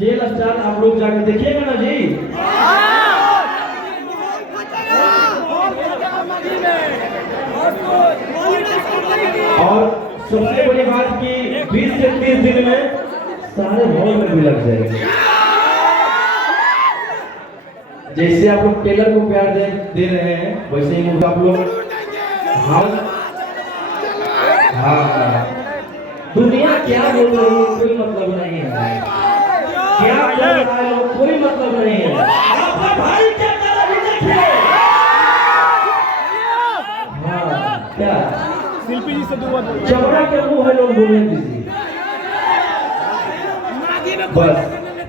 Jail star आप लोग जाके देखिएगा ना जी। और सबसे बड़ी बात कि 20 से 30 दिन में सारे हॉल में भी लग जाएंगे। जैसे आप लोग टेलर को प्यार दे रहे हैं वैसे ही आप लोग हाँ दुनिया क्या बोल रही है कोई मतलब नहीं है, क्या बोल रहा है कोई मतलब नहीं है। आपका भाई क्या कर रहा है देखिए। हाँ क्या शिल्पी जी से दो बात बोलो। चमड़ा के मुंह है लोग बोलने दीजिए। बस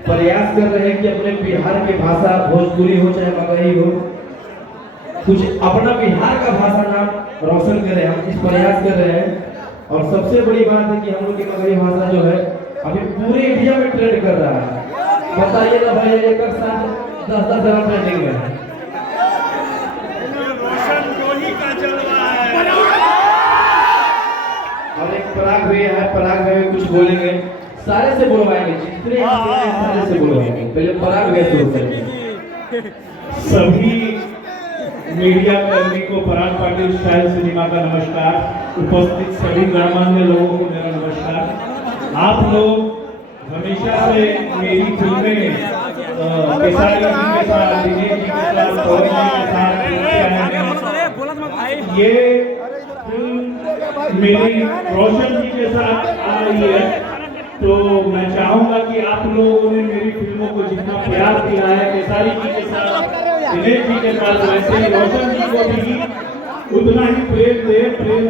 प्रयास कर रहे हैं कि अपने बिहार की भाषा भोजपुरी हो चाहे मगही हो, कुछ अपना बिहार का भाषा नाम रोशन करें। हम इस प्रयास कर रहे हैं। और सबसे बड़ी बात है कि हम लोग की मगही भाषा जो है अभी पूरे इंडिया में ट्रेंड कर रहा है। बताइए ना भाई, एक साथ 10-10 जगह ट्रेंडिंग में है। और एक पराग भैया है, पराग भैया कुछ बोलेंगे, सारे से बोलवाएंगे, जितने सारे से बोलवाएंगे। पहले पराग भैया शुरू करेंगे। सभी मीडिया कर्मी को पराग पाटिल स्टाइल सिनेमा का नमस्कार। उपस्थित सभी गणमान्य लोगों को मेरा नमस्कार। आप लोग हमेशा से मेरी फिल्में केसारी जी के साथ, दिनेश जी के साथ, पवन जी के साथ ये फिल्म मेरी रोशन जी के साथ आ रही है। तो मैं चाहूंगा कि आप लोगों ने मेरी फिल्मों को जितना प्यार दिया है केसारी जी के साथ, दिनेश जी के साथ, वैसे ही रोशन जी को भी उतना ही प्रेम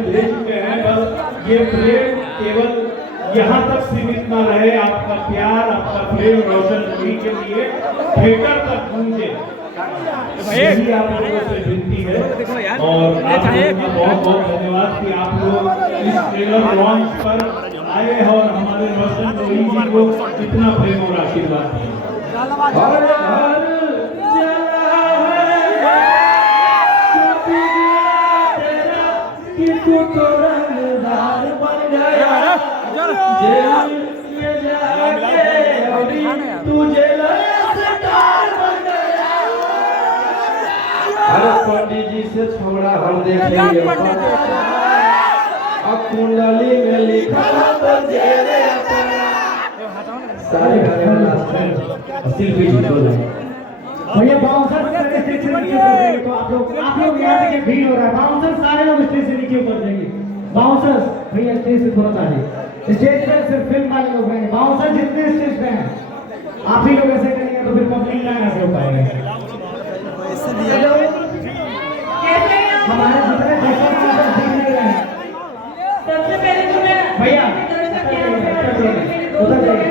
दे चुके हैं। बस ये प्रेम केवल यहाँ तक सीमित न रहे। आपका प्यार, आपका प्रेम रोशन जी के लिए थिएटर तक पहुंचे, यही आप लोगों से विनती है। और आप लोगों का बहुत बहुत धन्यवाद कि आप लोग इस ट्रेलर लॉन्च पर आए और हमारे रोशन जी को इतना प्रेम और आशीर्वाद दिया। अरे पंडित जी से छोड़ा हम देख लेंगे। अब कुंडली में लिखा तो जेरे सारे गाने वाला शिल्पी जी बोलो। भैया बाउंसर स्टेज से नीचे उतर जाएंगे तो आप लोग यहाँ देखिए भीड़ हो रहा है। बाउंसर सारे लोग स्टेज से नीचे उतर जाएंगे। बाउंसर भैया स्टेज से थोड़ा सा स्टेज पे सिर्फ फिल्म वाले लोग रहेंगे। बाउंसर जितने स्टेज पे हैं आप ही लोग ऐसे करेंगे तो फिर पब्लिक ना कैसे हो पाएगा। हमारे जितने दर्शक दिख नहीं रहे हैं। सबसे पहले तो मैं भैया उधर जाइए,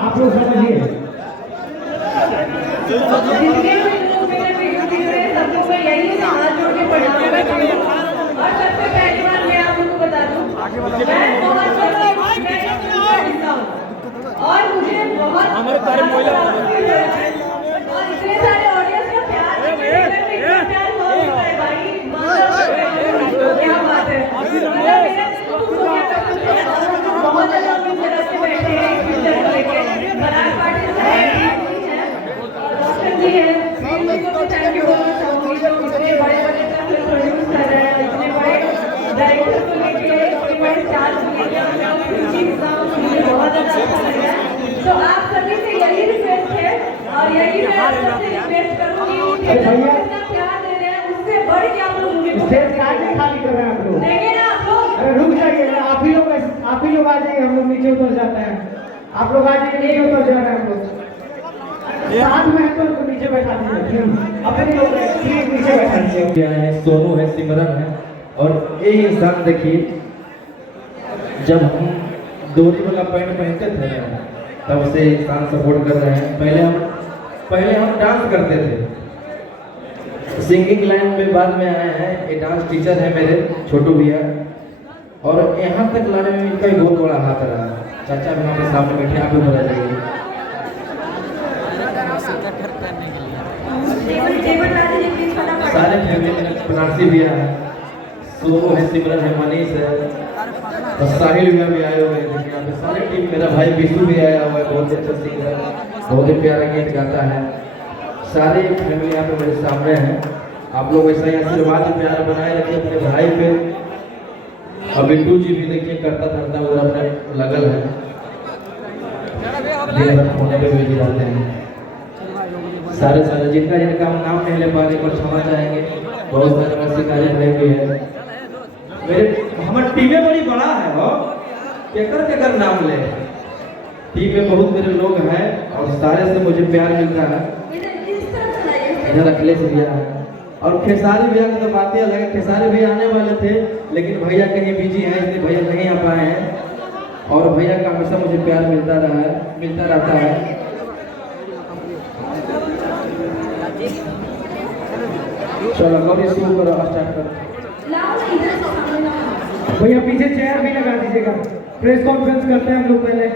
आप लोग समझिए। यही हाथ जोड़ के प्रणाम करती हूँ। और सबसे पहली बात मैं आप लोगों को बता दूं, मैं बहुत और मुझे बहुत और इतने सारे ऑडियंस का प्यार प्यार हो है भाई। क्या बात है। बहुत ज्यादा अपनी तरफ से बैठे हैं पिक्चर को लेके। पराग पाटिल साहब रोशन जी है, उनको भी थैंक यू बोलना चाहूंगी जो इतने बड़े बड़े फिल्म प्रोड्यूस कर रहे हैं, इतने बड़े डायरेक्टर को लेके, इतने बड़े स्टार को लेके मुझे बहुत ज्यादा अच्छा लगा। तो आप सभी से यही रिक्वेस्ट है और यही मैं आप सबसे रिक्वेस्ट करूंगी कि जितना प्यार दे रहे हैं उससे बढ़ के आप लोग मुझे स्टेज खाली कर रहे हैं आप लोग। देंगे ना आप लोग। अरे रुक जाइए, आप ही लोग आ जाइए। हम लोग नीचे उतर जाते हैं, आप लोग आ जाइए। नीचे उतर जा रहे हैं हम लोग। साथ में तो नीचे बैठा दीजिए, अपने लोग नीचे बैठा दीजिए। सोनू है, सिमरन है और ये इंसान देखिए, जब हम डोरी वाला पैंट पहनते थे तब से इंसान सपोर्ट कर रहे हैं। पहले हम डांस करते थे, सिंगिंग लाइन में बाद में आए हैं। ये डांस टीचर है मेरे छोटू भैया, और यहाँ तक लाने में इनका ही बहुत बड़ा हाथ रहा। चाचा भी वहाँ पे सामने बैठे, आप भी बता जाइए। सारे फैमिली बनारसी भैया है, सोनू है, सिमरन है, मनीष है, और साहिल भैया भी आए हुए हैं यहाँ पे, सारी टीम, मेरा भाई विष्णु भी आया हुआ है, बहुत ही अच्छा सिंगर, बहुत ही प्यारा गीत गाता है। सारी फैमिली यहाँ पे मेरे सामने है। आप लोग ऐसा ही आशीर्वाद प्यार बनाए रखिए अपने भाई पे। और बिट्टू जी भी देखिए करता धरता उधर अपने लगल है, दिन भर फोन पे बिजी रहते हैं। सारे जिनका हम नाम नहीं ले पा रहे और क्षमा चाहेंगे, बहुत सारे ऐसे कार्यक्रम भी है। मेरे हमारी टीमें बड़ी बड़ा है हो, केकर नाम ले, टीम में बहुत मेरे लोग हैं और सारे से मुझे प्यार मिलता है। इधर अखिलेश भैया है और खेसारी भैया की तो बातें अलग है। खेसारी भैया आने वाले थे लेकिन भैया कहीं बिजी हैं, इसलिए भैया नहीं आ पाए हैं। और भैया का हमेशा मुझे प्यार मिलता रहता है। चलो गौरी शुरू करो, स्टार्ट करो। भैया पीछे चेयर भी लगा दीजिएगा, प्रेस कॉन्फ्रेंस करते हैं हम लोग पहले।